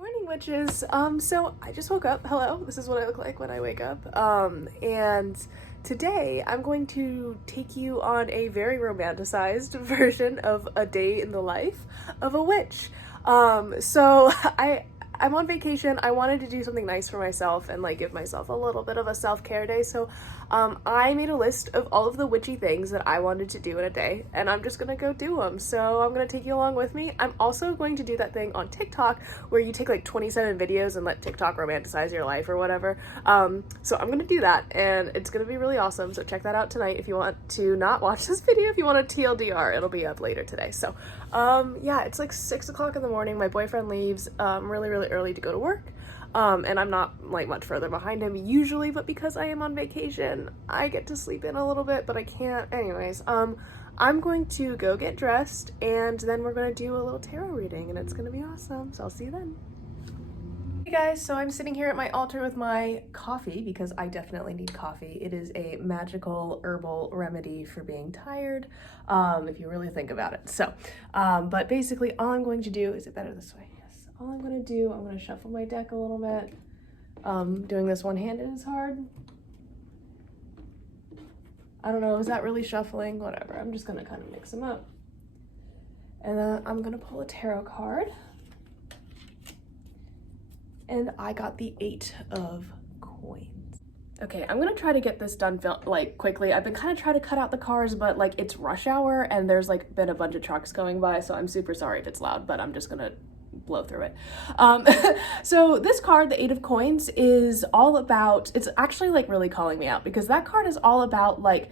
Morning, witches. So I just woke up. Hello, this is what I look like when I wake up. And today I'm going to take you on a very romanticized version of a day in the life of a witch. So I'm on vacation. I wanted to do something nice for myself and like give myself a little bit of a self-care day. So I made a list of all of the witchy things that I wanted to do in a day, and I'm just gonna go do them. So I'm gonna take you along with me. I'm also going to do that thing on TikTok where you take like 27 videos and let TikTok romanticize your life or whatever. So I'm gonna do that, and it's gonna be really awesome. So check that out tonight if you want to not watch this video. If you want a TLDR, it'll be up later today. So yeah, it's like 6 o'clock in the morning. My boyfriend leaves really early to go to work. And I'm not like much further behind him usually, but because I am on vacation, I get to sleep in a little bit, but I can't. Anyways, I'm going to go get dressed, and then we're going to do a little tarot reading, and it's going to be awesome. So I'll see you then. Hey guys, so I'm sitting here at my altar with my coffee because I definitely need coffee. It is a magical herbal remedy for being tired, if you really think about it. So, but basically all I'm going to do, is it better this way? All I'm gonna do, I'm gonna shuffle my deck a little bit. Doing this one-handed is hard. I don't know, is that really shuffling? Whatever, I'm just gonna kind of mix them up. And then I'm gonna pull a tarot card. And I got the 8 of coins. Okay, I'm gonna try to get this done like quickly. I've been kind of trying to cut out the cars, but like it's rush hour and there's like been a bunch of trucks going by, so I'm super sorry if it's loud, but I'm just gonna blow through it. So this card, the 8 of coins, is all about, it's actually like really calling me out because that card is all about like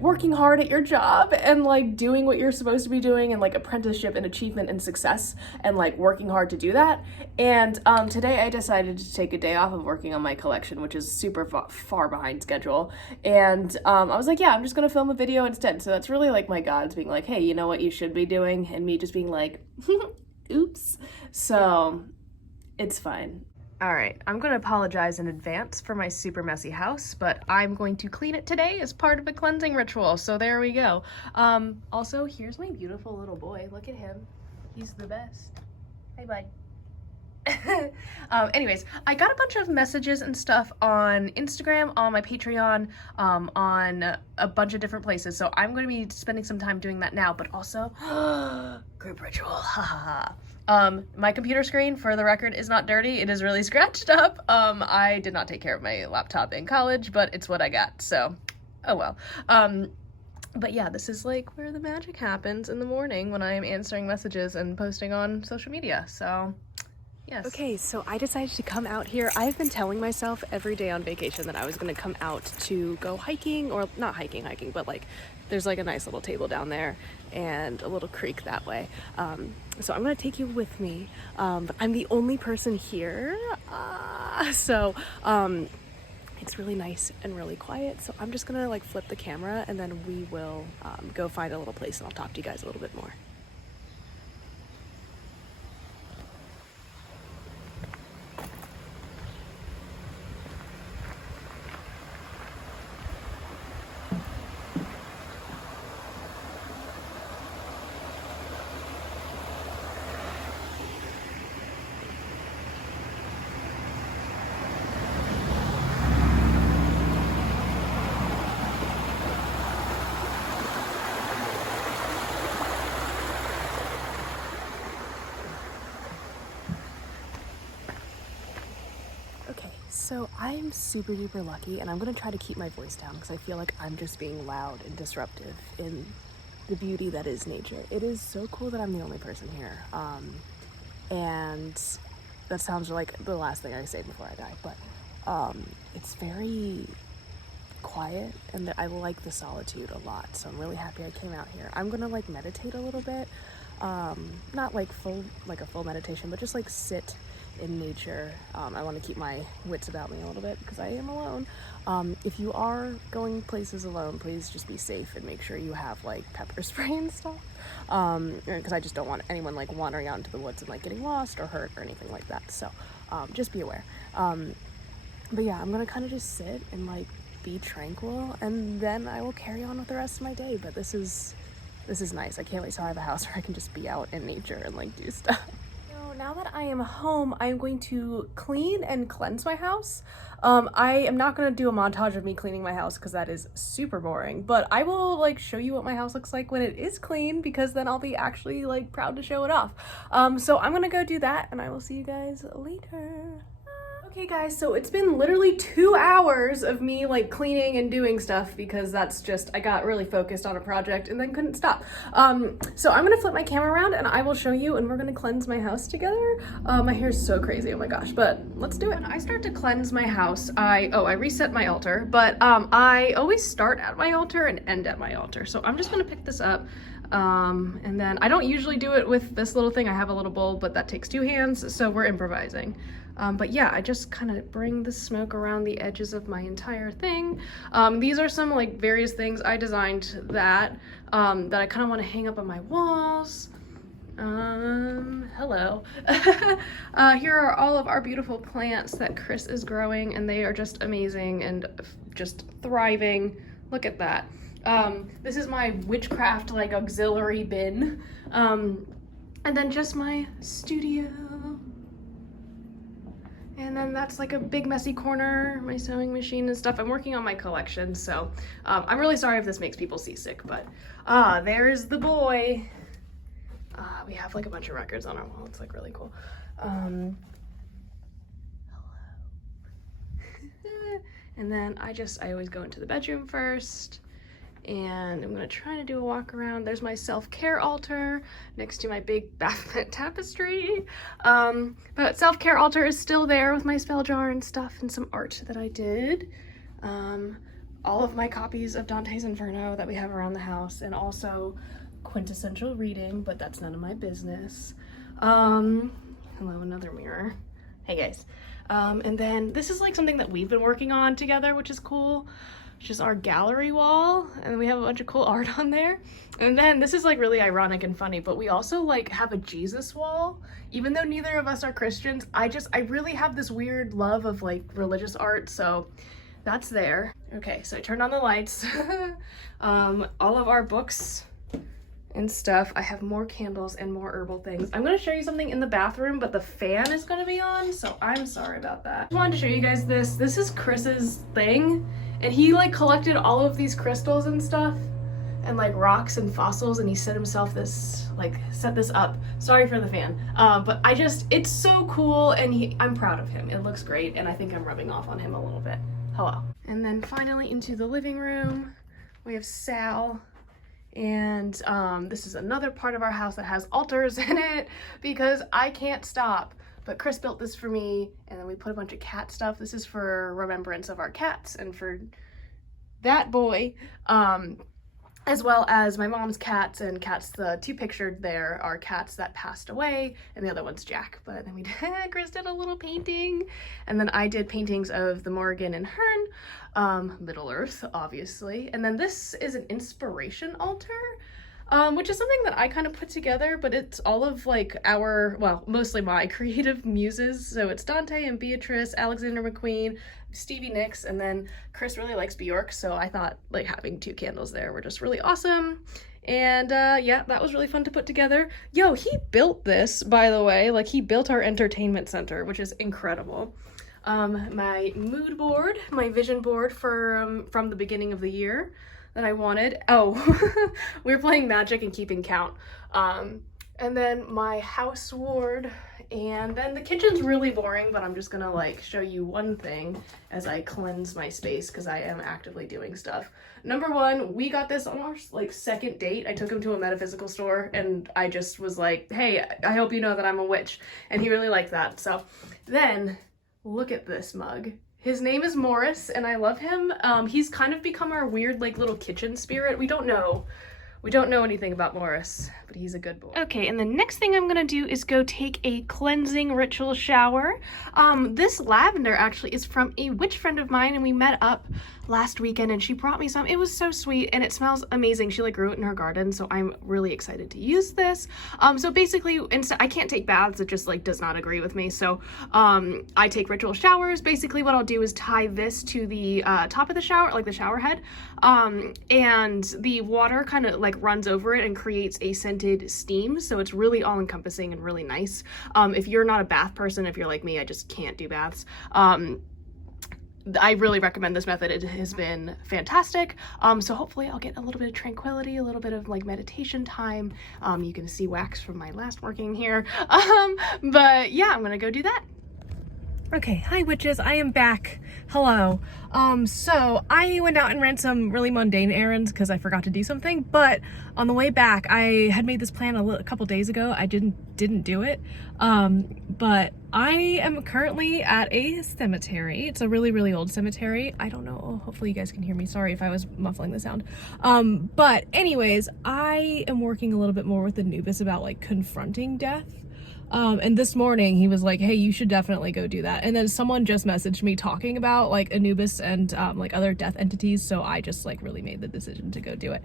working hard at your job and like doing what you're supposed to be doing, and like apprenticeship and achievement and success, and like working hard to do that. And today I decided to take a day off of working on my collection, which is super far behind schedule. And I was like, yeah, I'm just gonna film a video instead. So that's really like my gods being like, hey, you know what you should be doing? And me just being like, oops. So it's fine. All right, I'm going to apologize in advance for my super messy house, but I'm going to clean it today as part of a cleansing ritual, so there we go. Also, here's my beautiful little boy. Look at him. He's the best. Hey, bud. Anyways, I got a bunch of messages and stuff on Instagram, on my Patreon, on a bunch of different places, so I'm going to be spending some time doing that now, but also, group ritual, haha. My computer screen, for the record, is not dirty. It is really scratched up. I did not take care of my laptop in college, but it's what I got, so, oh well. But yeah, this is like where the magic happens in the morning when I am answering messages and posting on social media, so yes. Okay, so I decided to come out here. I've been telling myself every day on vacation that I was gonna come out to go hiking, or not hiking, but like there's like a nice little table down there and a little creek that way. So I'm gonna take you with me, but I'm the only person here. So it's really nice and really quiet. So I'm just gonna like flip the camera, and then we will go find a little place, and I'll talk to you guys a little bit more. So I'm super duper lucky, and I'm gonna try to keep my voice down because I feel like I'm just being loud and disruptive in the beauty that is nature. It is so cool that I'm the only person here. And that sounds like the last thing I say before I die, but it's very quiet, and I like the solitude a lot. So I'm really happy I came out here. I'm gonna like meditate a little bit, not like a full meditation, but just like sit in nature. I want to keep my wits about me a little bit because I am alone. If you are going places alone, please just be safe and make sure you have like pepper spray and stuff, because I just don't want anyone like wandering out into the woods and like getting lost or hurt or anything like that. So just be aware. But yeah, I'm gonna kind of just sit and like be tranquil, and then I will carry on with the rest of my day. But this is nice. I can't wait till I have a house where I can just be out in nature and like do stuff. Now that I am home, I'm going to clean and cleanse my house. I am not going to do a montage of me cleaning my house because that is super boring, but I will like show you what my house looks like when it is clean, because then I'll be actually like proud to show it off. So I'm gonna go do that and I will see you guys later. Okay guys, so it's been literally 2 hours of me like cleaning and doing stuff because that's just, I got really focused on a project and then couldn't stop. So I'm gonna flip my camera around and I will show you, and we're gonna cleanse my house together. My hair's so crazy, oh my gosh, but let's do it. When I start to cleanse my house, I reset my altar, but I always start at my altar and end at my altar. So I'm just gonna pick this up. And then I don't usually do it with this little thing. I have a little bowl, but that takes 2 hands, so we're improvising. But yeah, I just kind of bring the smoke around the edges of my entire thing. These are some like various things I designed that I kind of want to hang up on my walls. Hello. Here are all of our beautiful plants that Chris is growing, and they are just amazing and just thriving. Look at that. This is my witchcraft like auxiliary bin. And then just my studio. And then that's like a big messy corner, my sewing machine and stuff. I'm working on my collection, so I'm really sorry if this makes people seasick, but there's the boy. We have like a bunch of records on our wall. It's like really cool. Hello. And then I always go into the bedroom first. And I'm gonna try to do a walk around. There's my self-care altar next to my big Baphomet tapestry. But self-care altar is still there with my spell jar and stuff and some art that I did. All of my copies of Dante's Inferno that we have around the house, and also quintessential reading, but that's none of my business. Hello, another mirror. Hey guys. And then this is like something that we've been working on together, which is cool. Which is our gallery wall, and we have a bunch of cool art on there. And then this is like really ironic and funny, but we also like have a Jesus wall. Even though neither of us are Christians, I really have this weird love of like religious art, so that's there. Okay, so I turned on the lights. All of our books and stuff. I have more candles and more herbal things. I'm gonna show you something in the bathroom, but the fan is gonna be on, so I'm sorry about that. I wanted to show you guys this. This is Chris's thing. And he like collected all of these crystals and stuff and like rocks and fossils, and he set this up. Sorry for the fan. But it's so cool, and I'm proud of him. It looks great, and I think I'm rubbing off on him a little bit. Hello. And then finally into the living room, we have Sal. And this is another part of our house that has altars in it because I can't stop. But Chris built this for me, and then we put a bunch of cat stuff. This is for remembrance of our cats and for that boy, as well as my mom's cats, and cats, the 2 pictured there are cats that passed away, and the other one's Jack. But then Chris did a little painting, and then I did paintings of the Morrigan and Hearn, Middle Earth, obviously. And then this is an inspiration altar. Which is something that I kind of put together, but it's all of like mostly my creative muses. So it's Dante and Beatrice, Alexander McQueen, Stevie Nicks, and then Chris really likes Bjork, so I thought like having 2 candles there were just really awesome. And yeah, that was really fun to put together. Yo, he built this, by the way. Like, he built our entertainment center, which is incredible. My mood board, my vision board from the beginning of the year that I wanted. Oh, we were playing Magic and keeping count. And then my house ward, and then the kitchen's really boring, but I'm just gonna like show you one thing as I cleanse my space because I am actively doing stuff. Number 1, we got this on our like 2nd date. I took him to a metaphysical store, and I just was like, hey, I hope you know that I'm a witch, and he really liked that. So then look at this mug. His name is Morris, and I love him. He's kind of become our weird, like, little kitchen spirit. We don't know anything about Morris, but he's a good boy. Okay, and the next thing I'm gonna do is go take a cleansing ritual shower. This lavender actually is from a witch friend of mine, and we met up last weekend and she brought me some. It was so sweet and it smells amazing. She like grew it in her garden, so I'm really excited to use this. So basically, instead, I can't take baths. It just like does not agree with me. So I take ritual showers. Basically what I'll do is tie this to the top of the shower, like the shower head, and the water kind of like runs over it and creates a scented steam. So it's really all encompassing and really nice. If you're not a bath person, if you're like me, I just can't do baths. I really recommend this method. It has been fantastic. So hopefully I'll get a little bit of tranquility, a little bit of like meditation time. You can see wax from my last working here. But yeah, I'm gonna go do that. Okay, hi witches, I am back. Hello. So I went out and ran some really mundane errands because I forgot to do something, but on the way back, I had made this plan a couple days ago. I didn't do it. But I am currently at a cemetery. It's a really, really old cemetery. I don't know, oh, hopefully you guys can hear me. Sorry if I was muffling the sound. But anyways, I am working a little bit more with Anubis about like confronting death. And this morning he was like, hey, you should definitely go do that. And then someone just messaged me talking about like Anubis and like other death entities. So I just like really made the decision to go do it.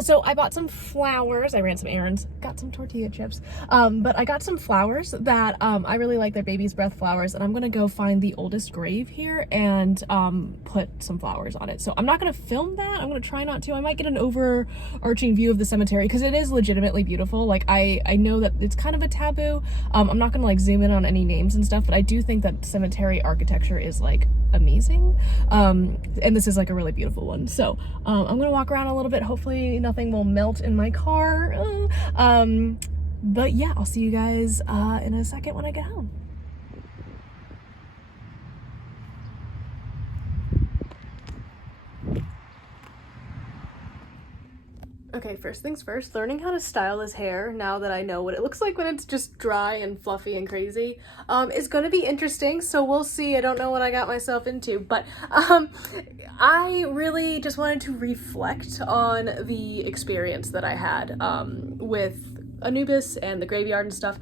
So I bought some flowers. I ran some errands, got some tortilla chips. But I got some flowers that I really like. They're baby's breath flowers, and I'm gonna go find the oldest grave here and put some flowers on it. So I'm not gonna film that. I'm gonna try not to. I might get an overarching view of the cemetery because it is legitimately beautiful. Like I know that it's kind of a taboo. I'm not gonna like zoom in on any names and stuff, but I do think that cemetery architecture is like amazing. And this is like a really beautiful one. So I'm gonna walk around a little bit. Hopefully nothing will melt in my car. But yeah, I'll see you guys in a second when I get home. Okay, first things first, learning how to style this hair now that I know what it looks like when it's just dry and fluffy and crazy is going to be interesting, so we'll see. I don't know what I got myself into, but I really just wanted to reflect on the experience that I had with Anubis and the graveyard and stuff.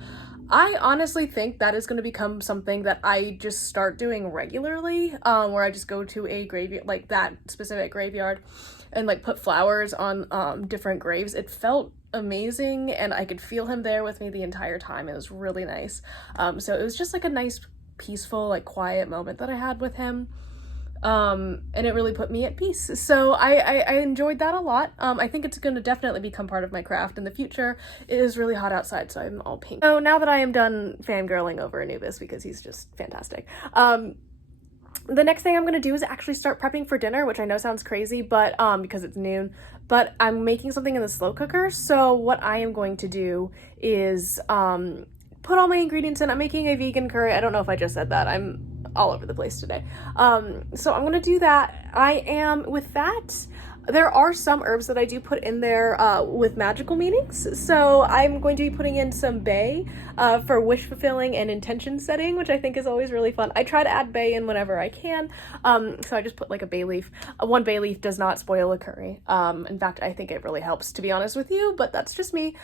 I honestly think that is going to become something that I just start doing regularly, where I just go to a graveyard, like that specific graveyard, and like put flowers on different graves. It felt amazing and I could feel him there with me the entire time. It was really nice. So it was just like a nice, peaceful, like quiet moment that I had with him. And it really put me at peace. So I enjoyed that a lot. I think it's going to definitely become part of my craft in the future. It is really hot outside, so I'm all pink. So now that I am done fangirling over Anubis because he's just fantastic, the next thing I'm going to do is actually start prepping for dinner, which I know sounds crazy, but because it's noon, but I'm making something in the slow cooker. So what I am going to do is put all my ingredients in. I'm making a vegan curry. I don't know if I just said that. I'm all over the place today. So I'm gonna do that. With that, there are some herbs that I do put in there with magical meanings. So I'm going to be putting in some bay for wish fulfilling and intention setting, which I think is always really fun. I try to add bay in whenever I can. So I just put like a bay leaf. One bay leaf does not spoil a curry. In fact, I think it really helps, to be honest with you, but that's just me.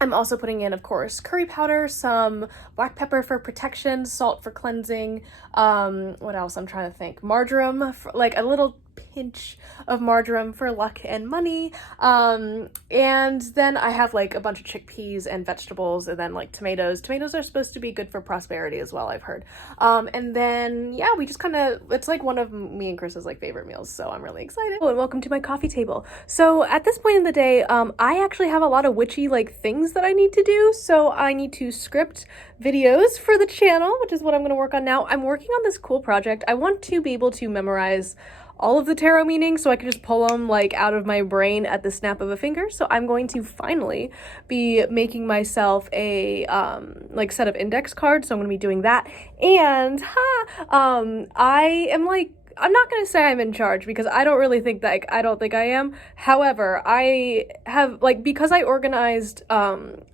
I'm also putting in, of course, curry powder, some black pepper for protection, salt for cleansing, what else? I'm trying to think. Marjoram, like a little pinch of marjoram for luck and money. And then I have like a bunch of chickpeas and vegetables, and then like tomatoes. Tomatoes are supposed to be good for prosperity as well, I've heard. And then, yeah, we just kind of, it's like one of me and Chris's like favorite meals, so I'm really excited. Oh, and welcome to my coffee table. So at this point in the day, I actually have a lot of witchy like things that I need to do. So I need to script videos for the channel, which is what I'm going to work on now. I'm working on this cool project. I want to be able to memorize all of the tarot meanings so I can just pull them like out of my brain at the snap of a finger. So I'm going to finally be making myself a like set of index cards. So I'm going to be doing that. And I am like, I'm not going to say I'm in charge because I don't really think that, I don't think I am. However, I have like, because I organized the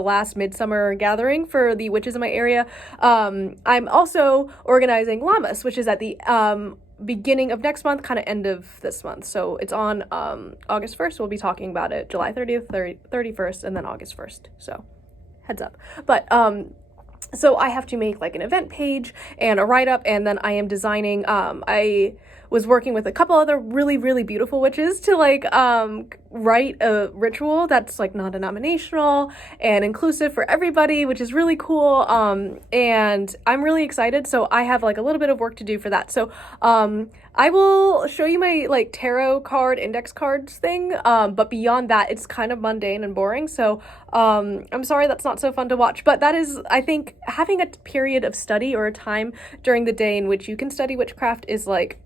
last midsummer gathering for the witches in my area, I'm also organizing Llamas, which is at the beginning of next month, kind of end of this month. So it's on August 1st. We'll be talking about it July 30th, 31st, and then August 1st. So heads up. But So I have to make like an event page and a write-up, and then I am designing, I was working with a couple other really, really beautiful witches to like write a ritual that's like non-denominational and inclusive for everybody, which is really cool. And I'm really excited. So I have like a little bit of work to do for that. So I will show you my like tarot card index cards thing, but beyond that, it's kind of mundane and boring. So I'm sorry that's not so fun to watch, but that is, I think, having a period of study or a time during the day in which you can study witchcraft is like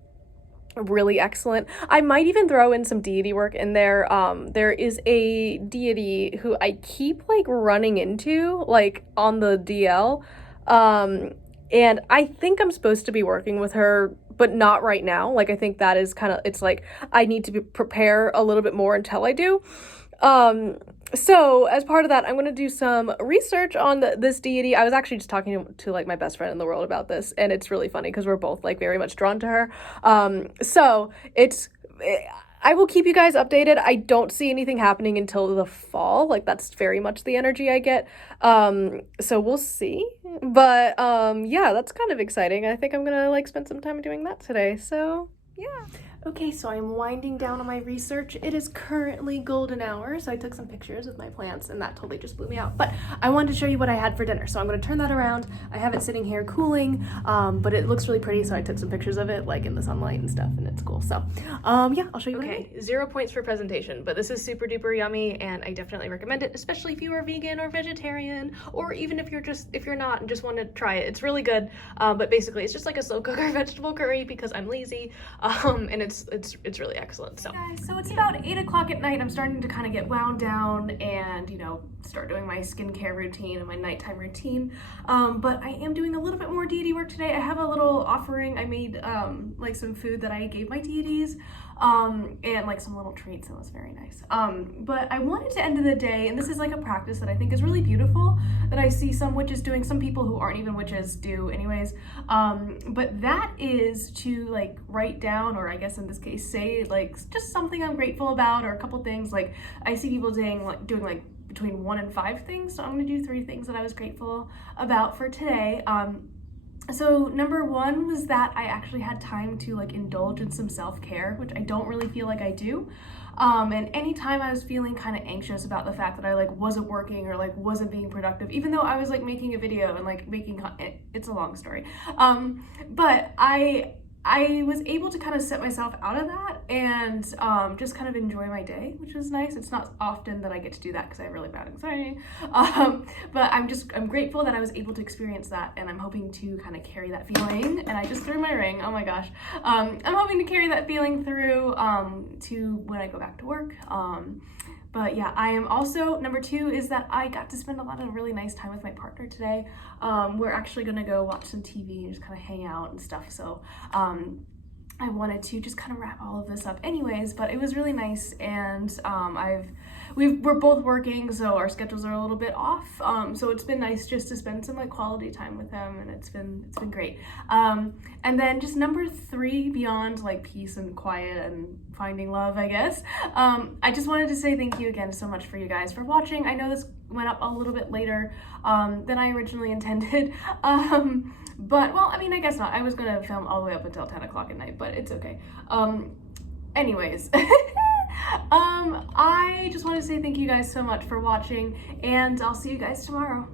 really excellent. I might even throw in some deity work in there. There is a deity who I keep like running into like on the DL. And I think I'm supposed to be working with her, but not right now. Like, I think that is kind of, it's like I need to prepare a little bit more until I do. So as part of that, I'm going to do some research on this deity. I was actually just talking to like my best friend in the world about this, and it's really funny because we're both like very much drawn to her. I will keep you guys updated. I don't see anything happening until the fall. Like, that's very much the energy I get. So we'll see. But yeah, that's kind of exciting. I think I'm gonna like spend some time doing that today. So yeah. Okay, so I'm winding down on my research. It is currently golden hour, so I took some pictures of my plants, and that totally just blew me out. But I wanted to show you what I had for dinner, so I'm going to turn that around. I have it sitting here cooling, but it looks really pretty, so I took some pictures of it, like in the sunlight and stuff, and it's cool. So, yeah, I'll show you. Okay, 0 points for presentation, but this is super duper yummy, and I definitely recommend it, especially if you are vegan or vegetarian, or even if you're not and just want to try it. It's really good, but basically it's just like a slow cooker vegetable curry because I'm lazy, and it's really excellent. So guys, so it's about 8 o'clock at night. I'm starting to kind of get wound down and, you know, start doing my skincare routine and my nighttime routine. But I am doing a little bit more deity work today. I have a little offering. I made like some food that I gave my deities, and like some little treats. It was very nice. But I wanted to end the day, and this is like a practice that I think is really beautiful that I see some witches doing, some people who aren't even witches do anyways. But that is to like write down, or I guess in this case say like just something I'm grateful about, or a couple things. Like I see people doing like between 1 and 5 things, so I'm gonna do 3 things that I was grateful about for today. So number 1 was that I actually had time to like indulge in some self-care, which I don't really feel like I do. And anytime I was feeling kind of anxious about the fact that I like wasn't working or like wasn't being productive, even though I was like making a video and like making it's a long story. But I was able to kind of set myself out of that and just kind of enjoy my day, which was nice. It's not often that I get to do that because I have really bad anxiety. But I'm grateful that I was able to experience that, and I'm hoping to kind of carry that feeling. And I just threw my ring, oh my gosh. I'm hoping to carry that feeling through to when I go back to work. But yeah, I am also, number 2 is that I got to spend a lot of really nice time with my partner today. We're actually gonna go watch some TV and just kind of hang out and stuff. So I wanted to just kind of wrap all of this up anyways, but it was really nice, and we're both working, so our schedules are a little bit off. So it's been nice just to spend some like quality time with him, and it's been great. And then just number 3, beyond like peace and quiet and finding love, I guess. I just wanted to say thank you again so much for you guys for watching. I know this went up a little bit later than I originally intended. But, well, I mean, I guess not. I was gonna film all the way up until 10 o'clock at night, but it's okay. Anyways, I just want to say thank you guys so much for watching, and I'll see you guys tomorrow.